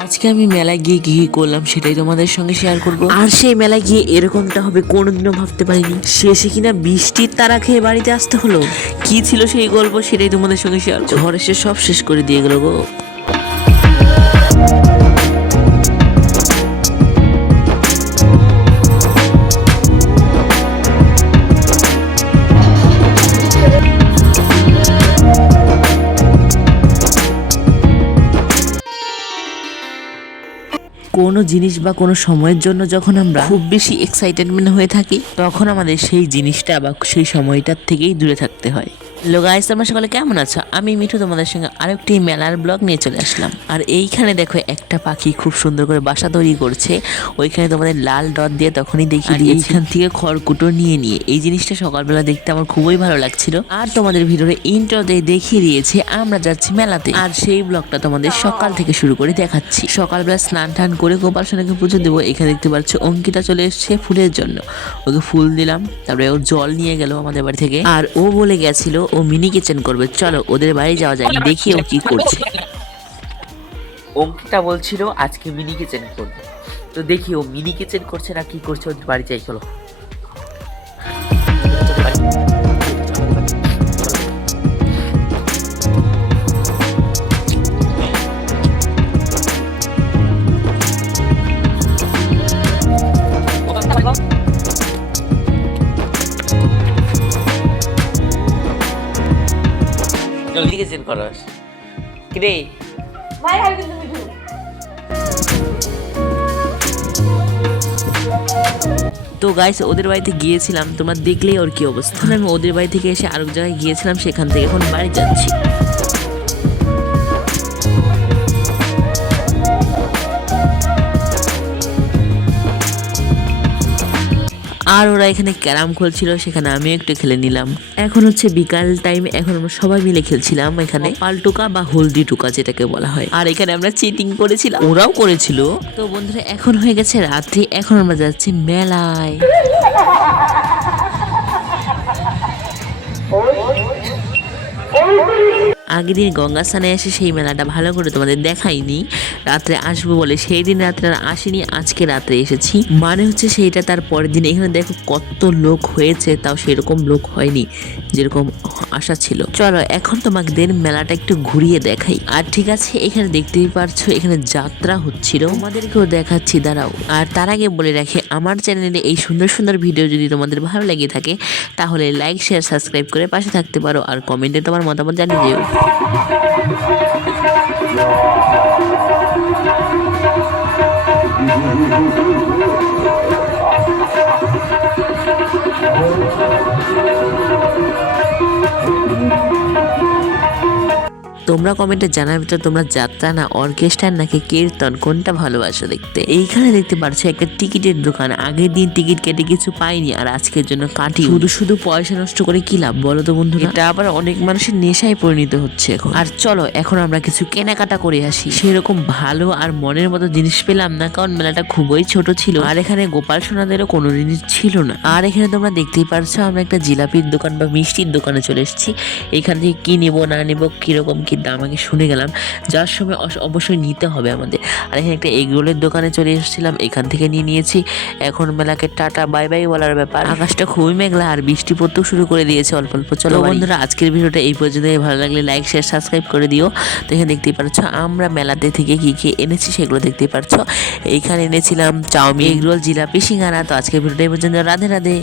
আজকে আমি মেলায় গিয়ে কি কি করলাম সেটাই তোমাদের সঙ্গে শেয়ার করব। আর সেই মেলায় গিয়ে এরকমটা হবে কোনোদিনও ভাবতে পারিনি। শেষে কিনা বৃষ্টির তারা খেয়ে বাড়িতে আসতে হলো। কি ছিল সেই গল্প সেটাই তোমাদের সঙ্গে শেয়ার। ঝড় এসে সব শেষ করে দিয়ে গেল গো। কোনো জিনিস বা কোনো সময়ের জন্য যখন আমরা খুব বেশি এক্সাইটেডমেন্ট হয়ে থাকি, তখন আমাদের সেই জিনিসটা বা সেই সময়টার থেকেই দূরে থাকতে হয়। হ্যালো গাইস, তোমরা সকালে কেমন আছো? আমি মিঠু তোমাদের সঙ্গে আরেকটি মেলার ব্লগ নিয়ে চলে আসলাম। আর এইখানে দেখো একটা পাখি খুব সুন্দর করে বাসা তৈরি করছে। ওইখানে তোমাদের লাল ডট দিয়ে তখনই দেখিয়ে দিয়েছি। এইখান থেকে খড়কুটো নিয়ে এই জিনিসটা সকালবেলা দেখতে আমার খুবই ভালো লাগছিল। আর তোমাদের ভিডিওতে ইন্ট্রোতে দেখিয়ে দিয়েছে আমরা যাচ্ছি মেলাতে। আর সেই ব্লগটা তোমাদের সকাল থেকে শুরু করে দেখাচ্ছি। সকালবেলা স্নান টান করে গোপাল সোনাকে পুজো দেবো। এখানে দেখতে পাচ্ছ অঙ্কিতা চলে এসছে ফুলের জন্য। ওকে ফুল দিলাম, তারপরে ও জল নিয়ে গেল আমাদের বাড়ি থেকে। আর ও বলে গেছিল ও মিনি কিচেন করবে। চলো ওদের বাড়ি যাওয়া যায়, দেখি ও কি করছে। অঙ্কিতা বলছিল আজকে মিনি কিচেন করবে, তো দেখি ও মিনি কিচেন করছে না কি করছে। ওর বাড়ি যাই, চলো। মিনি কিচেন করস কি রে? তো গাইস ওদের বাড়িতে গিয়েছিলাম, তোমরা দেখলেই ওর কি অবস্থা। এখন আমি ওদের বাড়ি থেকে এসে আরেক জায়গায় গিয়েছিলাম, সেখান থেকে এখন বাড়ি যাচ্ছি। আর ওরা এখানে ক্যারাম খেলছিল, সেখানে আমিও একটু খেলে নিলাম। এখন হচ্ছে বিকাল টাইম, এখন আমরা সবাই মিলে খেলছিলাম এখানে পালটুকা বা হলদি টুকা যেটাকে বলা হয়। আর এখানে আমরা চিটিং করেছিলাম, ওরাও করেছিল। তো বন্ধুরা এখন হয়ে গেছে রাত্রি, এখন আমরা যাচ্ছি মেলায়। আগের দিন গঙ্গা স্নানে এসে সেই মেলাটা ভালো করে তোমাদের দেখাইনি, রাত্রে আসবো বলে সেই দিন রাত্রে আর আসিনি, আজকে রাত্রে এসেছি। মানে হচ্ছে সেইটা তার পরের দিন। এখানে দেখো কত লোক হয়েছে, তাও সেরকম লোক হয়নি যেরকম আশা ছিল। চলো এখন তোমাদের মেলাটা একটু ঘুরিয়ে দেখাই। আর ঠিক আছে, এখানে দেখতেই পারছো এখানে যাত্রা হচ্ছিল, তোমাদেরকেও দেখাচ্ছি, দাঁড়াও। আর তার আগে বলে রাখি, আমার চ্যানেলে এই সুন্দর সুন্দর ভিডিও যদি তোমাদের ভালো লেগে থাকে তাহলে লাইক শেয়ার সাবস্ক্রাইব করে পাশে থাকতে পারো। আর কমেন্টে তোমার মতামত জানিয়ে দিও। তোমরা কমেন্টে জানাবে তো তোমরা যাত্রা না অর্কেস্ট্রার নাকি কীর্তন কোনটা ভালোবাসো দেখতে। এইখানে দেখতে পাচ্ছ একটা টিকিটের দোকান। আগের দিন টিকিট কেটে কিছু পাইনি, আর আজকের জন্য কাটি। শুধু শুধু পয়সা নষ্ট করে কি লাভ বলো তো বন্ধু? এটা আবার অনেক মানুষের নেশায় পরিণত হচ্ছে এখন। আর চলো এখন আমরা কিছু কেনাকাটা করে আসি। সেরকম ভালো আর মনের মতো জিনিস পেলাম না, কারণ মেলাটা খুবই ছোট ছিল। আর এখানে গোপাল সোনাদেরও কোনো জিনিস ছিল না। আর এখানে তোমরা দেখতেই পারছো আমরা একটা জিলাপির দোকান বা মিষ্টির দোকানে চলে এসেছি। এখান থেকে কি নেবো না নেবো, কিরকম কি দাম আগে শুনে গেলাম, যার সময় অবশ্যই নিতে হবে আমাদের। আর এখানে একটা এগরোলের দোকানে চলে এসেছিলাম, এখান থেকে নিয়েছি। এখন মেলাকে টাটা বাই বাই বলার ব্যাপার। আকাশটা খুবই মেঘলা আর বৃষ্টি পড়তেও শুরু করে দিয়েছে অল্প অল্প। চলো বন্ধুরা আজকের ভিডিওটা এই পর্যন্ত। ভালো লাগলে লাইক শেয়ার সাবস্ক্রাইব করে দিও। তো এখানে দেখতেই পাচ্ছ আমরা মেলাতে থেকে কি কি এনেছি সেগুলো দেখতেই পাচ্ছ। এইখানে এনেছিলাম চাউমিন, এগরোল, জিলাপি, সিঙ্গারা। তো আজকের ভিডিওটা এই পর্যন্ত। রাধে রাধে।